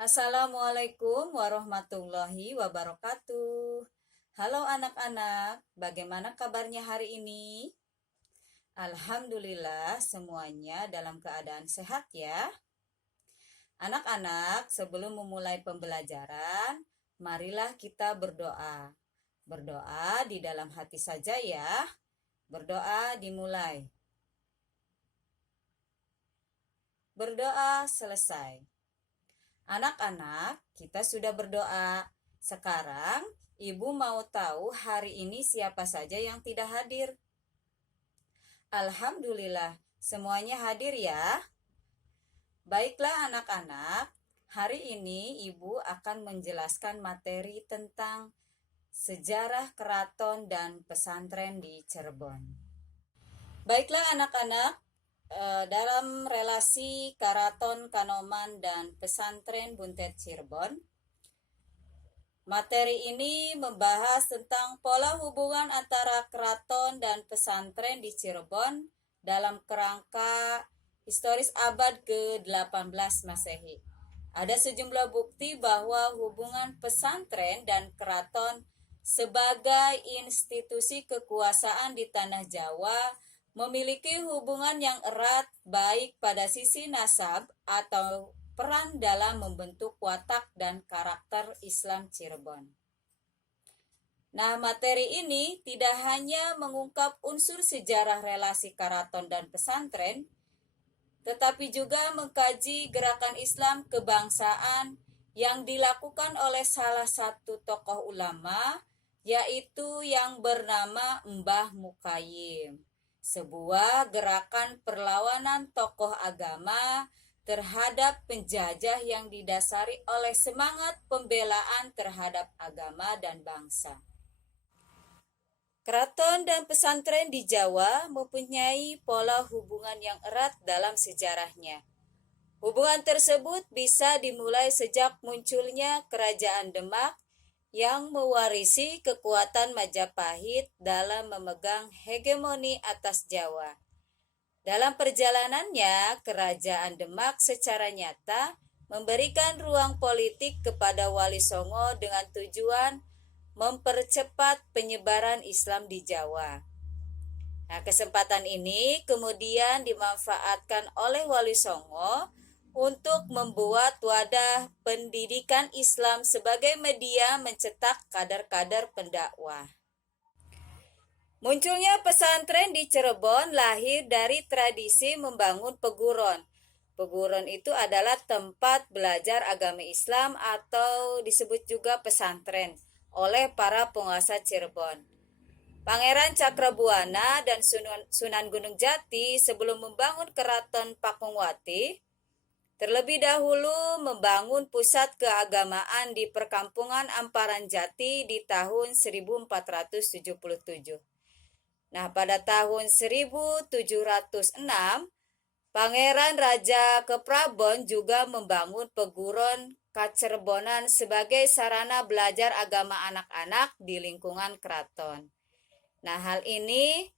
Assalamualaikum warahmatullahi wabarakatuh. Halo anak-anak, bagaimana kabarnya hari ini? Alhamdulillah semuanya dalam keadaan sehat ya. Anak-anak, sebelum memulai pembelajaran, marilah kita berdoa. Berdoa di dalam hati saja ya. Berdoa dimulai. Berdoa selesai. Anak-anak, kita sudah berdoa. Sekarang, Ibu mau tahu hari ini siapa saja yang tidak hadir? Alhamdulillah, semuanya hadir ya. Baiklah anak-anak, hari ini Ibu akan menjelaskan materi tentang sejarah keraton dan pesantren di Cirebon. Baiklah anak-anak, dalam relasi Karaton Kanoman dan pesantren Buntet Cirebon, materi ini membahas tentang pola hubungan antara keraton dan pesantren di Cirebon dalam kerangka historis abad ke-18 Masehi. Ada sejumlah bukti bahwa hubungan pesantren dan keraton sebagai institusi kekuasaan di tanah Jawa memiliki hubungan yang erat baik pada sisi nasab atau peran dalam membentuk watak dan karakter Islam Cirebon. Nah, materi ini tidak hanya mengungkap unsur sejarah relasi karaton dan pesantren, tetapi juga mengkaji gerakan Islam kebangsaan yang dilakukan oleh salah satu tokoh ulama, yaitu yang bernama Mbah Mukayim. Sebuah gerakan perlawanan tokoh agama terhadap penjajah yang didasari oleh semangat pembelaan terhadap agama dan bangsa. Keraton dan pesantren di Jawa mempunyai pola hubungan yang erat dalam sejarahnya. Hubungan tersebut bisa dimulai sejak munculnya Kerajaan Demak yang mewarisi kekuatan Majapahit dalam memegang hegemoni atas Jawa. Dalam perjalanannya, Kerajaan Demak secara nyata memberikan ruang politik kepada Wali Songo dengan tujuan mempercepat penyebaran Islam di Jawa. Nah, kesempatan ini kemudian dimanfaatkan oleh Wali Songo untuk membuat wadah pendidikan Islam sebagai media mencetak kader-kader pendakwah. Munculnya pesantren di Cirebon lahir dari tradisi membangun peguron. Peguron itu adalah tempat belajar agama Islam atau disebut juga pesantren oleh para penguasa Cirebon. Pangeran Cakrabuana dan Sunan Gunung Jati sebelum membangun Keraton Pakungwati terlebih dahulu membangun pusat keagamaan di perkampungan Amparan Jati di tahun 1477. Nah, pada tahun 1706, Pangeran Raja Keprabon juga membangun peguron Kacerbonan sebagai sarana belajar agama anak-anak di lingkungan keraton. Nah, hal ini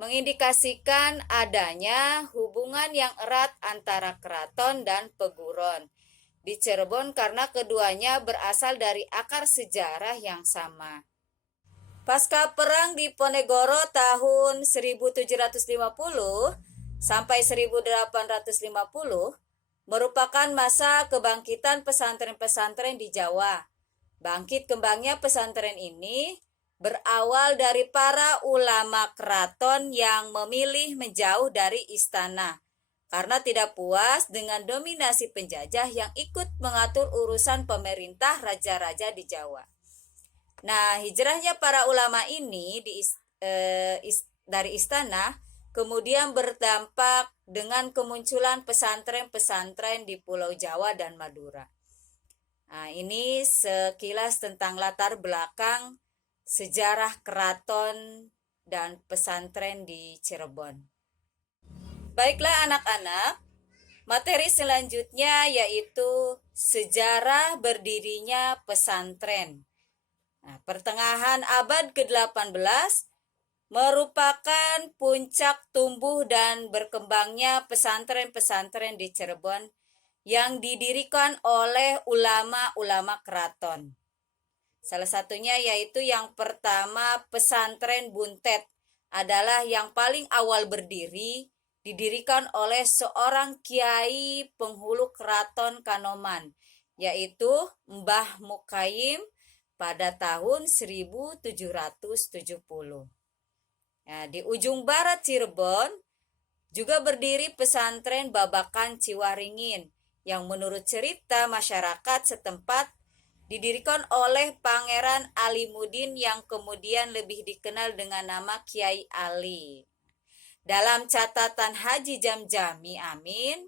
mengindikasikan adanya hubungan yang erat antara keraton dan peguron di Cirebon karena keduanya berasal dari akar sejarah yang sama. Pasca Perang Diponegoro tahun 1750 sampai 1850 merupakan masa kebangkitan pesantren-pesantren di Jawa. Bangkit kembangnya pesantren ini berawal dari para ulama keraton yang memilih menjauh dari istana karena tidak puas dengan dominasi penjajah yang ikut mengatur urusan pemerintah raja-raja di Jawa. Nah, hijrahnya para ulama ini dari istana kemudian berdampak dengan kemunculan pesantren-pesantren di Pulau Jawa dan Madura. Nah, ini sekilas tentang latar belakang sejarah keraton dan pesantren di Cirebon. Baiklah anak-anak, materi selanjutnya yaitu sejarah berdirinya pesantren. Nah, pertengahan abad ke-18 merupakan puncak tumbuh dan berkembangnya pesantren-pesantren di Cirebon yang didirikan oleh ulama-ulama keraton. Salah satunya yaitu yang pertama pesantren Buntet adalah yang paling awal berdiri, didirikan oleh seorang kiai penghulu keraton Kanoman, yaitu Mbah Mukayim pada tahun 1770. Nah, di ujung barat Cirebon juga berdiri pesantren Babakan Ciwaringin yang menurut cerita masyarakat setempat didirikan oleh Pangeran Alimuddin yang kemudian lebih dikenal dengan nama Kiai Ali. Dalam catatan Haji Jamjami Amin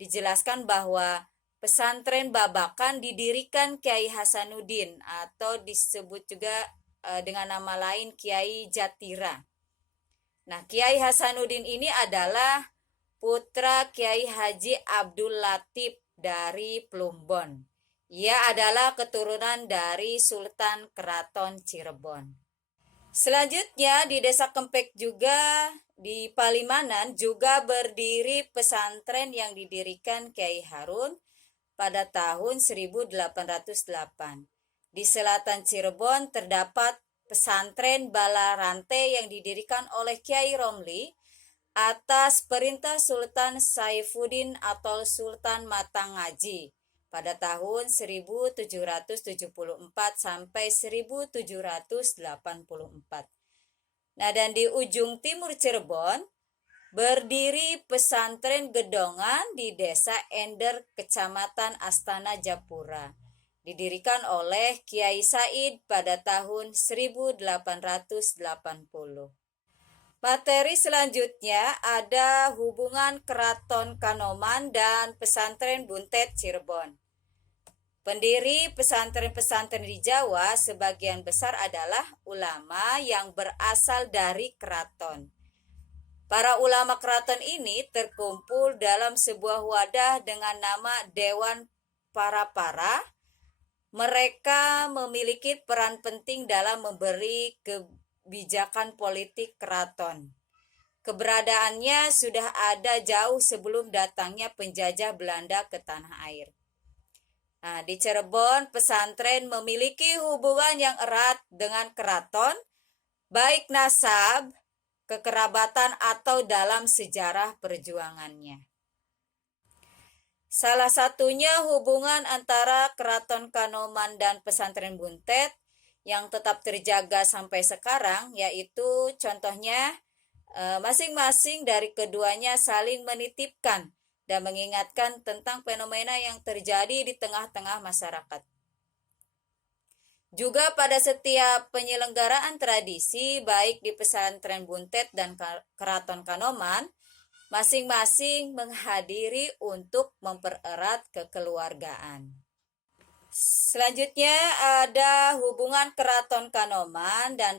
dijelaskan bahwa pesantren Babakan didirikan Kiai Hasanuddin atau disebut juga dengan nama lain Kiai Jatira. Nah, Kiai Hasanuddin ini adalah putra Kiai Haji Abdul Latif dari Plumbon. Ia adalah keturunan dari Sultan Keraton Cirebon. Selanjutnya di Desa Kempek juga di Palimanan juga berdiri pesantren yang didirikan Kiai Harun pada tahun 1808. Di selatan Cirebon terdapat pesantren Balarante yang didirikan oleh Kiai Romli atas perintah Sultan Saifuddin atau Sultan Matangaji pada tahun 1774 sampai 1784. Nah, dan di ujung timur Cirebon berdiri pesantren Gedongan di Desa Ender, Kecamatan Astana Japura. Didirikan oleh Kiai Said pada tahun 1880. Materi selanjutnya ada hubungan Keraton Kanoman dan pesantren Buntet Cirebon. Pendiri pesantren-pesantren di Jawa sebagian besar adalah ulama yang berasal dari keraton. Para ulama keraton ini terkumpul dalam sebuah wadah dengan nama Dewan Para-para. Mereka memiliki peran penting dalam memberi kebijakan politik keraton. Keberadaannya sudah ada jauh sebelum datangnya penjajah Belanda ke tanah air. Nah, di Cirebon, pesantren memiliki hubungan yang erat dengan keraton, baik nasab, kekerabatan, atau dalam sejarah perjuangannya. Salah satunya hubungan antara Keraton Kanoman dan pesantren Buntet yang tetap terjaga sampai sekarang, yaitu contohnya masing-masing dari keduanya saling menitipkan dan mengingatkan tentang fenomena yang terjadi di tengah-tengah masyarakat. Juga pada setiap penyelenggaraan tradisi, baik di pesantren Buntet dan Keraton Kanoman, masing-masing menghadiri untuk mempererat kekeluargaan. Selanjutnya ada hubungan Keraton Kanoman dan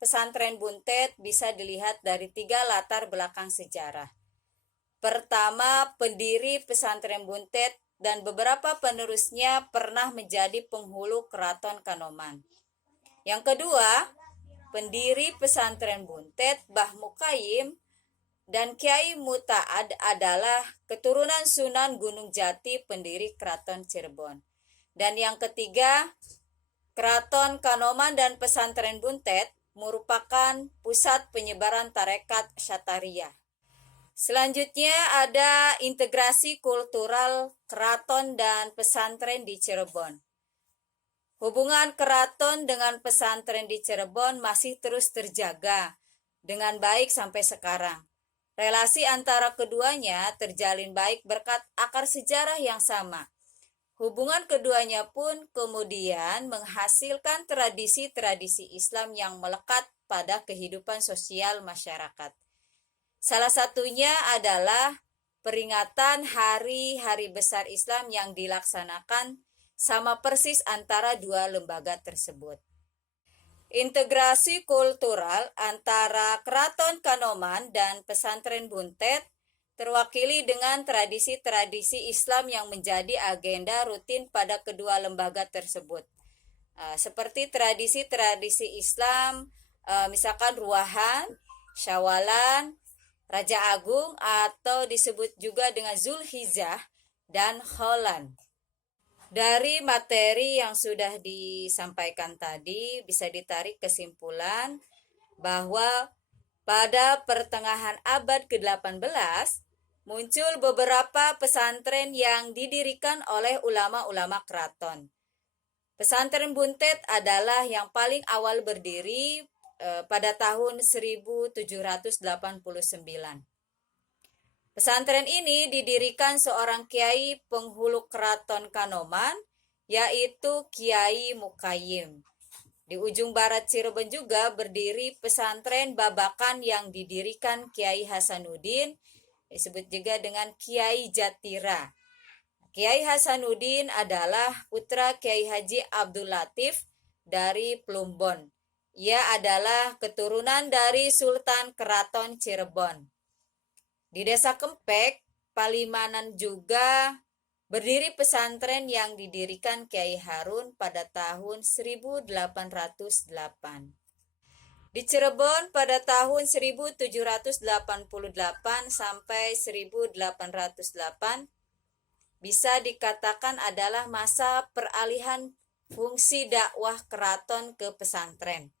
pesantren Buntet bisa dilihat dari 3 latar belakang sejarah. Pertama, pendiri pesantren Buntet dan beberapa penerusnya pernah menjadi penghulu Keraton Kanoman. Yang kedua, pendiri pesantren Buntet, Mbah Mukayim dan Kiai Muta'ad adalah keturunan Sunan Gunung Jati, pendiri Keraton Cirebon. Dan yang ketiga, Keraton Kanoman dan pesantren Buntet merupakan pusat penyebaran tarekat Syatariah. Selanjutnya ada integrasi kultural keraton dan pesantren di Cirebon. Hubungan keraton dengan pesantren di Cirebon masih terus terjaga dengan baik sampai sekarang. Relasi antara keduanya terjalin baik berkat akar sejarah yang sama. Hubungan keduanya pun kemudian menghasilkan tradisi-tradisi Islam yang melekat pada kehidupan sosial masyarakat. Salah satunya adalah peringatan hari-hari besar Islam yang dilaksanakan sama persis antara dua lembaga tersebut. Integrasi kultural antara Keraton Kanoman dan pesantren Buntet terwakili dengan tradisi-tradisi Islam yang menjadi agenda rutin pada kedua lembaga tersebut. Seperti tradisi-tradisi Islam, misalkan Ruahan, Syawalan, Raja Agung, atau disebut juga dengan Zulhijjah dan Holland. Dari materi yang sudah disampaikan tadi bisa ditarik kesimpulan bahwa pada pertengahan abad ke-18 muncul beberapa pesantren yang didirikan oleh ulama-ulama keraton. Pesantren Buntet adalah yang paling awal berdiri pada tahun 1789. Pesantren ini didirikan seorang kiai penghulu keraton Kanoman, yaitu Kiai Mukayyim. Di ujung barat Cirebon juga berdiri pesantren Babakan yang didirikan Kiai Hasanuddin, disebut juga dengan Kiai Jatira. Kiai Hasanuddin adalah putra Kiai Haji Abdul Latif dari Plumbon. Ia adalah keturunan dari Sultan Keraton Cirebon. Di Desa Kempek, Palimanan juga berdiri pesantren yang didirikan Kiai Harun pada tahun 1808. Di Cirebon pada tahun 1788 sampai 1808 bisa dikatakan adalah masa peralihan fungsi dakwah keraton ke pesantren.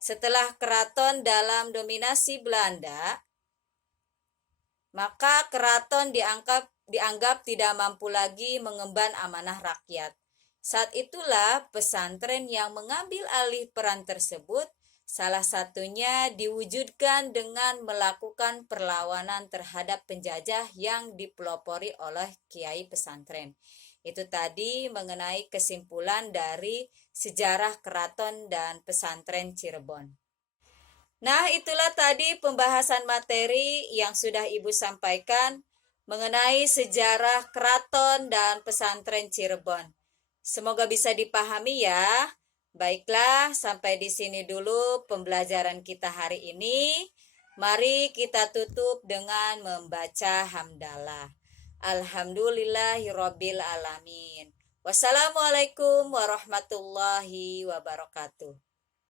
Setelah keraton dalam dominasi Belanda, maka keraton dianggap tidak mampu lagi mengemban amanah rakyat. Saat itulah pesantren yang mengambil alih peran tersebut, salah satunya diwujudkan dengan melakukan perlawanan terhadap penjajah yang dipelopori oleh kiai pesantren. Itu tadi mengenai kesimpulan dari sejarah keraton dan pesantren Cirebon. Nah, itulah tadi pembahasan materi yang sudah Ibu sampaikan mengenai sejarah keraton dan pesantren Cirebon. Semoga bisa dipahami ya. Baiklah, sampai di sini dulu pembelajaran kita hari ini. Mari kita tutup dengan membaca hamdalah. Alhamdulillahirabbil alamin. Wassalamualaikum warahmatullahi wabarakatuh.